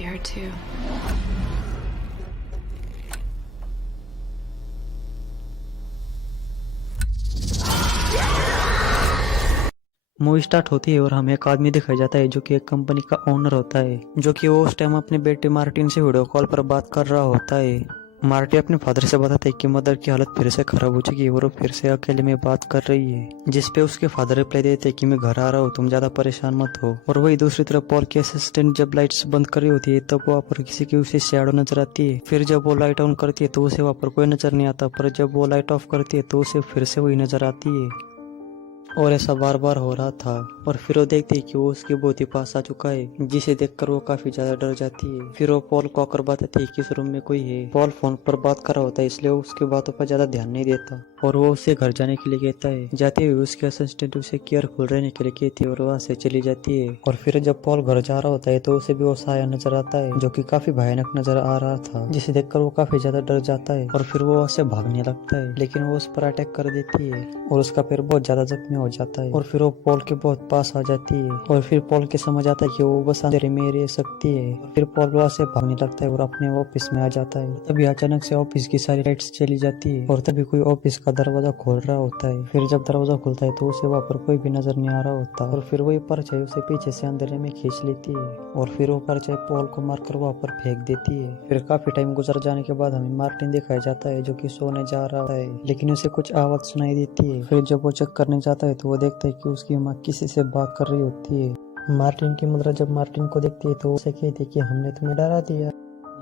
see her too. Movie start होती है और हमें एक आदमी दिखाया जाता है जो कि एक कंपनी का ओनर होता है, जो कि वो उस टाइम अपने बेटे मार्टिन से वीडियो कॉल पर बात कर रहा होता है। मार्टिन अपने फादर से बताता है कि मदर की हालत फिर से खराब हो चुकी है और वो फिर से अकेले में बात कर रही है, जिसपे उसके फादर रिप्लाई देते हैं कि मैं घर आ रहा हूँ, तुम ज्यादा परेशान मत हो। और वही दूसरी तरफ पॉल की असिस्टेंट जब लाइट्स बंद कर रही होती है तब वहाँ पर किसी की उसे शैडो नजर आती है। फिर जब वो लाइट ऑन करती है तो उसे वहाँ पर कोई नजर नहीं आता, पर जब वो लाइट ऑफ करती है तो उसे फिर से वही नजर आती है। और ऐसा बार बार हो रहा था। और फिर वो देखती है कि वो उसके बहुत ही पास आ चुका है, जिसे देखकर वो काफी ज्यादा डर जाती है। फिर वो पॉल को आकर बताती है कि इस रूम में कोई है। पॉल फोन पर बात कर रहा होता है, इसलिए वो उसकी बातों पर ज्यादा ध्यान नहीं देता और वो उसे घर जाने के लिए कहता है। जाते हुए उसके असिस्टेंट उसे केयरफुल रहने के लिए कहती है और वहाँ से चली जाती है। और फिर जब पॉल घर जा रहा होता है तो उसे भी वो साया नजर आता है, जो कि काफी भयानक नजर आ रहा था, जिसे देखकर वो काफी ज्यादा डर जाता है। और फिर वो वहाँ से भागने लगता है, लेकिन वो उस पर अटैक कर देती है और उसका पैर बहुत ज्यादा जख्मी हो जाता है। और फिर वो पॉल के बहुत पास आ जाती है और फिर पॉल के समझ आता है कि वो बस अंधेरे में रह सकती है। और फिर पॉल वहाँ से भागने लगता है और अपने ऑफिस में आ जाता है। तभी अचानक से ऑफिस की सारी लाइट्स चली जाती है और तभी कोई ऑफिस का दरवाजा खोल रहा होता है। फिर जब दरवाजा खुलता है तो उसे वहाँ पर कोई भी नजर नहीं आ रहा होता और फिर वही परछाई उसे पीछे से अंधेरे में खींच लेती है और फिर वो परछाई पॉल को मारकर वहाँ पर फेंक देती है। फिर काफी टाइम गुजर जाने के बाद हमें मार्टिन दिखाया जाता है, जो कि सोने जा रहा है, लेकिन उसे कुछ आवाज सुनाई देती है। फिर जब वो चेक करने जाता है तो वो देखता है कि उसकी माँ किसी से बात कर रही होती है। मार्टिन की मदर जब मार्टिन को देखती है तो उसे कहती है कि हमने तुम्हें डरा दिया।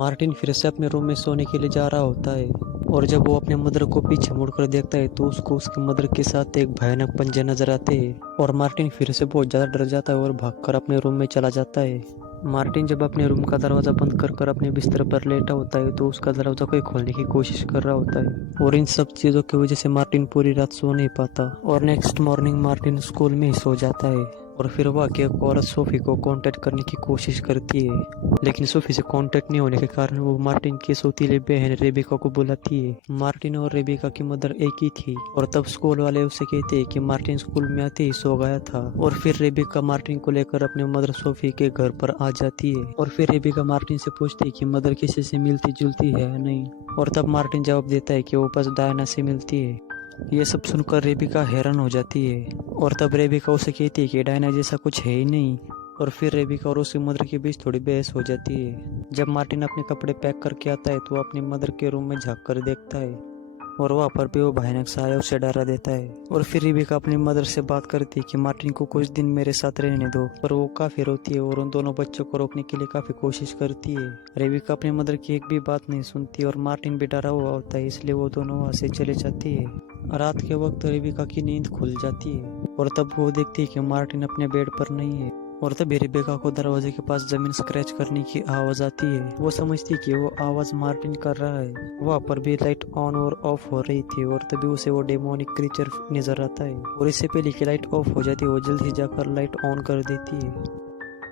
मार्टिन फिर से अपने रूम में सोने के लिए जा रहा होता है और जब वो अपने मदर को पीछे मुड़कर देखता है तो उसको उसकी मदर के साथ एक भयानक पंजे नजर आते हैं और मार्टिन फिर से बहुत ज्यादा डर जाता है और भागकर अपने रूम में चला जाता है। मार्टिन जब अपने रूम का दरवाजा बंद कर कर अपने बिस्तर पर लेटा होता है तो उसका दरवाजा कोई खोलने की कोशिश कर रहा होता है और इन सब चीजों की वजह से मार्टिन पूरी रात सो नहीं पाता और नेक्स्ट मॉर्निंग मार्टिन स्कूल में ही सो जाता है। और फिर वह आके एक औरत सोफी को कांटेक्ट करने की कोशिश करती है, लेकिन सोफी से कांटेक्ट नहीं होने के कारण वो मार्टिन की सौतीली बहन रेबिका को बुलाती है। मार्टिन और रेबिका की मदर एक ही थी और तब स्कूल वाले उसे कहते हैं कि मार्टिन स्कूल में आते ही सो गया था। और फिर रेबिका मार्टिन को लेकर अपने मदर सोफी के घर पर आ जाती है और फिर रेबिका मार्टिन से पूछती है कि मदर किसी से मिलती जुलती है या नहीं। और तब मार्टिन जवाब देता है कि वो बस डायना से मिलती है। ये सब सुनकर रेबिका हैरान हो जाती है और तब रेबिका उसे कहती है कि डायना जैसा कुछ है ही नहीं। और फिर रेबिका और उसकी मदर के बीच थोड़ी बहस हो जाती है। जब मार्टिन अपने कपड़े पैक करके आता है तो वो अपनी मदर के रूम में झांक कर देखता है और वहाँ पर भी वो भयानक साया उसे डरा देता है। और फिर रेबिका अपनी मदर से बात करती है कि मार्टिन को कुछ दिन मेरे साथ रहने दो, पर वो काफी रोती है और उन दोनों बच्चों को रोकने के लिए काफी कोशिश करती है। रेबिका अपनी मदर की एक भी बात नहीं सुनती और मार्टिन भी डरा हुआ होता है, इसलिए वो दोनों वहाँ से चले जाती है। रात के वक्त रेबिका की नींद खुल जाती है और तब वो देखती है कि मार्टिन अपने बेड पर नहीं है। और तभी रेबिका को दरवाजे के पास जमीन स्क्रैच करने की आवाज आती है। वो समझती है कि वो आवाज मार्टिन कर रहा है। वहाँ पर भी लाइट ऑन और ऑफ हो रही थी और तभी उसे वो डेमोनिक क्रीचर नजर आता है और इससे पहले कि लाइट ऑफ हो जाती है वो जल्द ही जाकर लाइट ऑन कर देती है।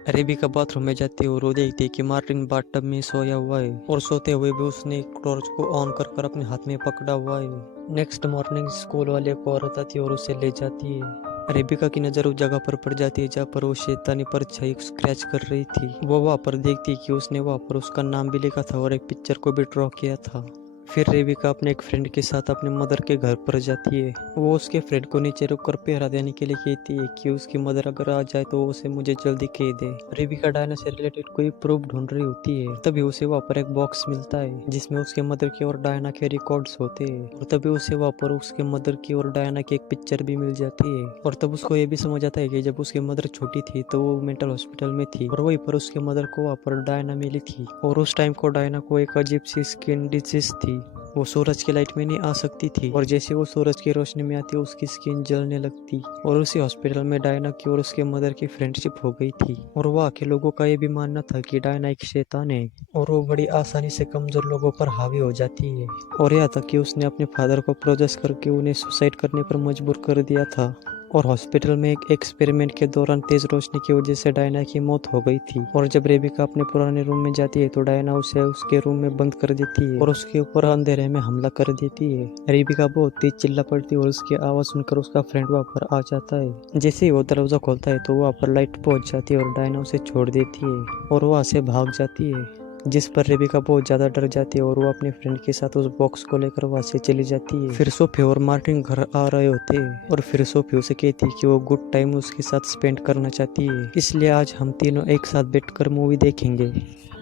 रेबिका बाथरूम में जाती है और वो देखती है कि मार्टिन बाथटब में सोया हुआ है और सोते हुए भी उसने एक टॉर्च को ऑन कर अपने हाथ में पकड़ा हुआ है। नेक्स्ट मॉर्निंग स्कूल वाले को औरत आती है और उसे ले जाती है। रेबिका की नजर उस जगह पर पड़ जाती है जहाँ पर वो शैतानी परछाई स्क्रैच कर रही थी। वो वहाँ पर देखती है कि उसने वहाँ पर उसका नाम भी लिखा था और एक पिक्चर को भी ड्रॉ किया था। फिर रेबिका अपने एक फ्रेंड के साथ अपने मदर के घर पर जाती है। वो उसके फ्रेंड को नीचे रुककर पहरा देने के लिए कहती है कि उसकी मदर अगर आ जाए तो उसे मुझे जल्दी कह दे। रेबिका डायना से रिलेटेड कोई प्रूफ ढूंढ रही होती है, तभी उसे वहाँ पर एक बॉक्स मिलता है जिसमें उसके मदर के और डायना के रिकॉर्ड्स होते हैं। और तभी उसे वहाँ पर उसके मदर की और डायना की एक पिक्चर भी मिल जाती है। और तब उसको ये भी समझ आता है कि जब उसकी मदर छोटी थी तो वो मेंटल हॉस्पिटल में थी और वहीं पर उसके मदर को वहाँ पर डायना मिली थी। और उस टाइम को डायना को एक अजीब सी स्किन डिजीज थी। वो सूरज की लाइट में नहीं आ सकती थी और जैसे वो सूरज की रोशनी में आती उसकी स्किन जलने लगती। और उसी हॉस्पिटल में डायना की और उसके मदर की फ्रेंडशिप हो गई थी। और वहाँ के लोगों का ये भी मानना था कि डायना एक शैतान है और वो बड़ी आसानी से कमजोर लोगों पर हावी हो जाती है। और यहाँ तक कि उसने अपने फादर को प्रोजेस करके उन्हें सुसाइड करने पर मजबूर कर दिया था। और हॉस्पिटल में एक एक्सपेरिमेंट के दौरान तेज रोशनी की वजह से डायना की मौत हो गई थी। और जब रेबिका अपने पुराने रूम में जाती है तो डायना उसे उसके रूम में बंद कर देती है और उसके ऊपर अंधेरे में हमला कर देती है। रेबिका बहुत तेज चिल्ला पड़ती है और उसकी आवाज सुनकर उसका फ्रेंड वहाँ पर आ जाता है। जैसे ही वो दरवाजा खोलता है तो वहाँ पर लाइट पहुंच जाती है और डायना उसे छोड़ देती है और वहाँ से भाग जाती है, जिस पर रेबिका बहुत ज्यादा डर जाती है और वो अपने फ्रेंड के साथ उस बॉक्स को लेकर वहां से चली जाती है। फिर सोफी और मार्टिन घर आ रहे होते हैं और फिर सोफी उसे कहती है कि वो गुड टाइम उसके साथ स्पेंड करना चाहती है, इसलिए आज हम तीनों एक साथ बैठकर मूवी देखेंगे।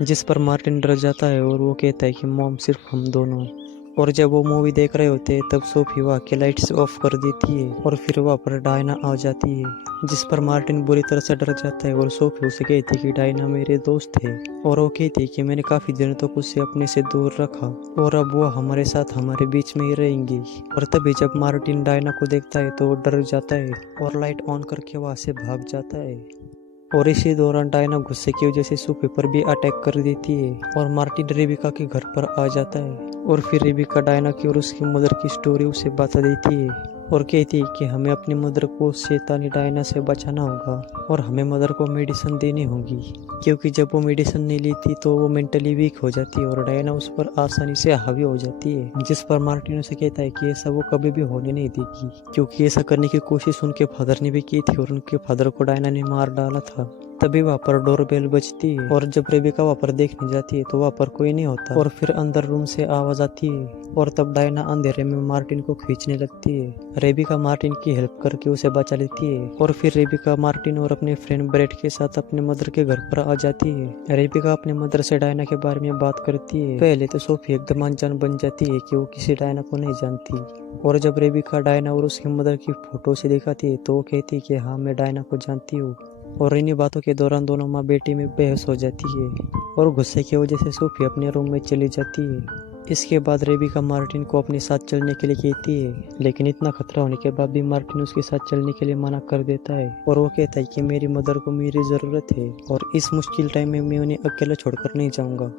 जिस पर मार्टिन डर जाता है और वो कहता है कि मॉम सिर्फ हम दोनों। और जब वो मूवी देख रहे होते हैं तब सोफी वहाँ के लाइट्स ऑफ कर देती है और फिर वहाँ पर डायना आ जाती है, जिस पर मार्टिन बुरी तरह से डर जाता है और सोफी उसे कहती है कि डायना मेरे दोस्त है और वो कहती है कि मैंने काफी दिनों तक उसे अपने से दूर रखा और अब वो हमारे साथ हमारे बीच में ही रहेंगी। और तभी जब मार्टिन डायना को देखता है तो वो डर जाता है और लाइट ऑन करके वहाँ से भाग जाता है। और इसी दौरान डायना गुस्से की वजह से सोफी पर भी अटैक कर देती है और मार्टिन रेबिका के घर पर आ जाता है और फिर रेबिका डायना की और उसकी मदर की स्टोरी उसे बता देती है और कहती है कि हमें अपनी मदर को शैतानी डायना से बचाना होगा और हमें मदर को मेडिसिन देनी होगी, क्योंकि जब वो मेडिसिन नहीं लेती तो वो मेंटली वीक हो जाती है और डायना उस पर आसानी से हावी हो जाती है। जिस पर मार्टिन उसे कहता है कि ऐसा वो कभी भी होने नहीं देगी, क्योंकि ऐसा करने की कोशिश उनके फादर ने भी की थी और उनके फादर को डायना ने मार डाला था। तभी वहाँ पर डोरबेल बजती है और जब रेबिका वहाँ पर देखने जाती है तो वहाँ पर कोई नहीं होता और फिर अंदर रूम से आवाज आती है और तब डायना अंधेरे में मार्टिन को खींचने लगती है। रेबिका मार्टिन की हेल्प करके उसे बचा लेती है और फिर रेबिका मार्टिन और अपने फ्रेंड ब्रेड के साथ अपने मदर के घर पर आ जाती है। रेबिका अपने मदर से डायना के बारे में बात करती है। पहले तो सोफी एकदम अनजान बन जाती है कि वो किसी डायना को नहीं जानती और जब रेबिका डायना और उसकी मदर की फोटो से दिखाती है तो वो कहती है कि हाँ मैं डायना को जानती हूँ। और इन्हीं बातों के दौरान दोनों माँ बेटी में बहस हो जाती है और गुस्से की वजह से सोफी अपने रूम में चली जाती है। इसके बाद रेबिका मार्टिन को अपने साथ चलने के लिए कहती है, लेकिन इतना खतरा होने के बाद भी मार्टिन उसके साथ चलने के लिए मना कर देता है और वो कहता है कि मेरी मदर को मेरी जरूरत है और इस मुश्किल टाइम में मैं उन्हें अकेला छोड़कर नहीं जाऊंगा।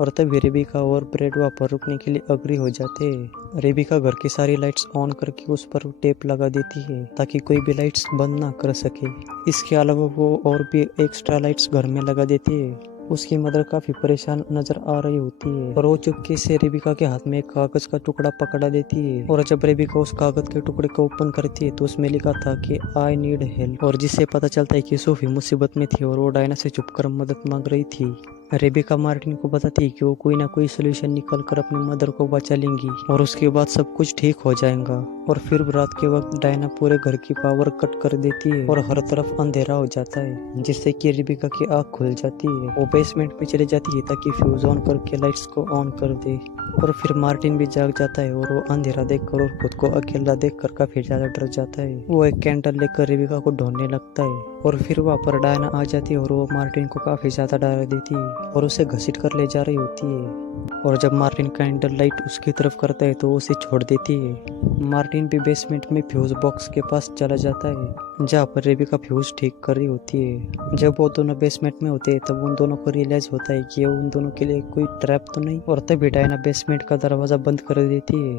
और तभी रेबिका और ब्रेड वहाँ पर रुकने के लिए अग्री हो जाते हैं। रेबिका घर की सारी लाइट्स ऑन करके उस पर टेप लगा देती है ताकि कोई भी लाइट्स बंद ना कर सके। इसके अलावा वो और भी एक्स्ट्रा लाइट्स घर में लगा देती है। उसकी मदर काफी परेशान नजर आ रही होती है और वो चुपके से रेबिका के हाथ में एक कागज का टुकड़ा पकड़ा देती है और जब रेबिका उस कागज के टुकड़े को ओपन करती है तो उसमें लिखा था कि आई नीड हेल्प, और जिससे पता चलता है कि सोफी मुसीबत में थी और वो डायना से छुपकर मदद मांग रही थी। रेबिका मार्टिन को बताती है कि वो कोई ना कोई सोल्यूशन निकाल कर अपनी मदर को बचा लेंगी और उसके बाद सब कुछ ठीक हो जाएगा। और फिर रात के वक्त डायना पूरे घर की पावर कट कर देती है और हर तरफ अंधेरा हो जाता है, जिससे कि रेबिका की आँख खुल जाती है। वो बेसमेंट में चली जाती है ताकि फ्यूज ऑन करके लाइट्स को ऑन कर दे और फिर मार्टिन भी जाग जाता है और वो अंधेरा देखकर और खुद को अकेला देखकर काफी ज्यादा डर जाता है। वो एक कैंडल लेकर रेबिका को ढूंढने लगता है और फिर वहाँ पर डायना आ जाती है और वो मार्टिन को काफी ज्यादा डरा देती है और उसे घसीट कर ले जा रही होती है। और जब मार्टिन कैंडल लाइट उसकी तरफ करता है तो वो उसे छोड़ देती है। मार्टिन भी बेसमेंट में फ्यूज बॉक्स के पास चला जाता है जहाँ पर रेबिका फ्यूज ठीक कर रही होती है। जब वो दोनों बेसमेंट में होते हैं तब उन दोनों को रियलाइज होता है कि उन दोनों के लिए कोई ट्रैप तो नहीं, और तभी डायना बेसमेंट का दरवाजा बंद कर देती है।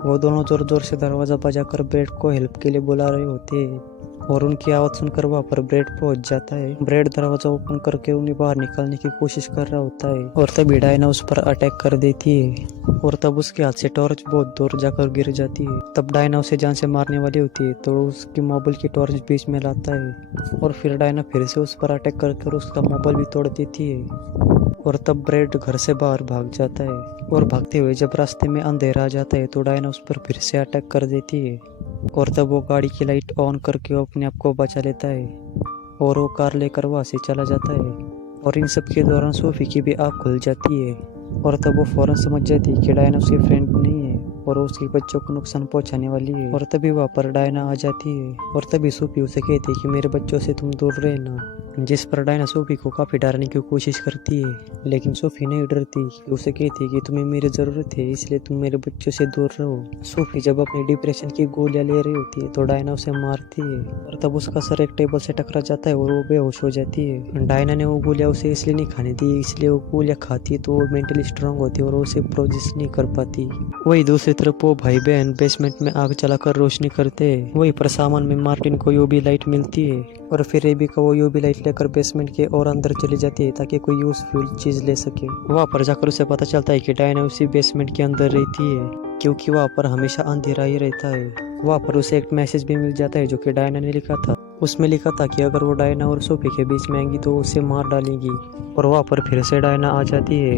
वो दोनों जोर जोर से दरवाजा बजाकर ब्रेड को हेल्प के लिए बुला रहे होते हैं और उनकी आवाज सुनकर वहाँ पर ब्रेड पहुंच जाता है। ब्रेड दरवाजा ओपन करके उन्हें बाहर निकालने की कोशिश कर रहा होता है और तभी डायना उस पर अटैक कर देती है और तब उसके हाथ से टॉर्च बहुत दूर जाकर गिर जाती है। तब डायना उसे जान से मारने वाली होती है तो उसकी मोबाइल की टॉर्च बीच में लाता है और फिर डायना फिर से उस पर अटैक करके उसका मोबाइल भी तोड़ देती है और तब ब्रेड घर से बाहर भाग जाता है और भागते हुए जब रास्ते में अंधेरा आ जाता है तो डायना उस पर फिर से अटैक कर देती है और तब वो गाड़ी की लाइट ऑन करके वो अपने आप को बचा लेता है और वो कार लेकर वहाँ से चला जाता है। और इन सब के दौरान सोफी की भी आँख खुल जाती है और तब वो फौरन समझ जाती है कि डायना उसकी फ्रेंड नहीं है और वो उसके बच्चों को नुकसान पहुंचाने वाली है। और तभी वहाँ पर डायना आ जाती है और तभी सोफी उसे कहती है कि मेरे बच्चों से तुम दूर रहना। जिस पर डायना सोफी को काफी डराने की कोशिश करती है, लेकिन सोफी नहीं डरती। उसे कहती है कि तुम्हें मेरी जरूरत है, इसलिए तुम मेरे बच्चों से दूर रहो। सोफी जब अपनी डिप्रेशन की गोलियां ले रही होती है तो डायना उसे मारती है और तब उसका सर एक टेबल से टकरा जाता है और वो बेहोश हो जाती है। डायना ने वो गोलियां उसे इसलिए नहीं खाने दी, इसलिए वो गोलियां खाती है तो वो मेंटली स्ट्रांग होती है और वो उसे प्रोजेस नहीं कर पाती। वही दूसरी तरफ वो भाई बहन बेसमेंट में आग जलाकर रोशनी करते हैं। वही पर सामान में मार्टिन को यूवी लाइट मिलती है और फिर रेबिका वो यूवी लाइट लेकर बेसमेंट के और अंदर चली जाती है ताकि कोई यूजफुल चीज ले सके। वहाँ पर जाकर उसे पता चलता है कि डायना उसी बेसमेंट के अंदर रहती है, क्योंकि वहाँ पर हमेशा अंधेरा ही रहता है। वहाँ पर उसे एक मैसेज भी मिल जाता है जो कि डायना ने लिखा था। उसमें लिखा था कि अगर वो डायना और सोफी के बीच में आएंगी तो उसे मार डालेगी। और वहाँ पर फिर से डायना आ जाती है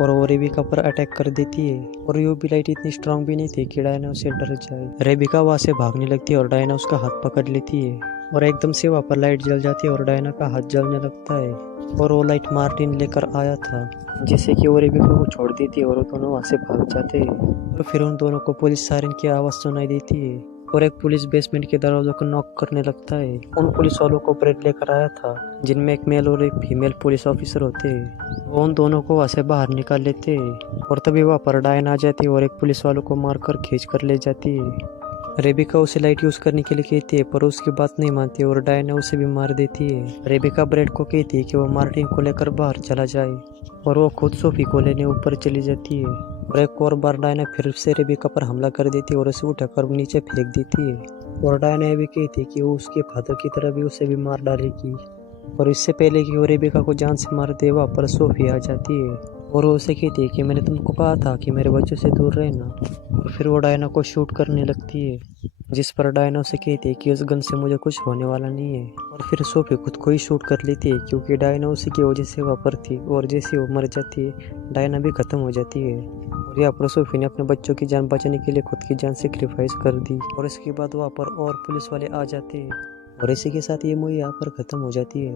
और वो रेबिका पर अटैक कर देती है। और यूवी लाइट इतनी स्ट्रांग भी नहीं थी कि डायना उसे डर जाए। रेबिका वहाँ से भागने लगती है और डायना उसका हाथ पकड़ लेती है और एकदम से वहाँ पर लाइट जल जाती है और डायना का हाथ जलने लगता है। और वो लाइट मार्टिन लेकर आया था, जिससे कि वो रेबिका को छोड़ देती है और वो दोनों वहाँ से भाग जाते हैं। और फिर उन दोनों को पुलिस सायरन की आवाज़ सुनाई देती है और एक पुलिस बेसमेंट के दरवाजों को नॉक करने लगता है। उन पुलिस वालों को ब्रेड लेकर आया था, जिनमें एक मेल और एक फीमेल पुलिस ऑफिसर होते हैं। वो उन दोनों को वहाँ से बाहर निकाल लेते हैं और तभी वहाँ पर डायना आ जाती है और एक पुलिस वालों को मारकर खींच कर ले जाती है। रेबिका उसे लाइट यूज करने के लिए कहती है पर उसकी बात नहीं मानती और डायना उसे भी मार देती है। रेबिका ब्रेड को कहती है कि वो मार्टिन को लेकर बाहर चला जाए और वो खुद सोफी को लेने ऊपर चली जाती है। और एक और बार डायना फिर से रेबिका पर हमला कर देती है और उसे उठाकर नीचे फेंक देती है। और डायना ये भी कहती है कि वो उसके फादर की तरह भी उसे भी मार डालेगी। और इससे पहले कि वो रेबिका को जान से मार दे, वहाँ पर सोफी आ जाती है और वो उसे कहती है कि मैंने तुमको कहा था कि मेरे बच्चों से दूर रहना। और फिर वो डायना को शूट करने लगती है, जिस पर डायना उसे कहती है कि उस गन से मुझे कुछ होने वाला नहीं है। और फिर सोफी खुद को ही शूट कर लेती है, क्योंकि डायना उसी की वजह से वहाँ पर थी और जैसे वो मर जाती है डायना भी खत्म हो जाती है। और यहाँ पर सोफी ने अपने बच्चों की जान बचाने के लिए खुद की जान सेक्रीफाइस कर दी। और इसके बाद वहाँ पर और पुलिस वाले आ जाते हैं और इसी के साथ ये मूवी यहाँ पर खत्म हो जाती है।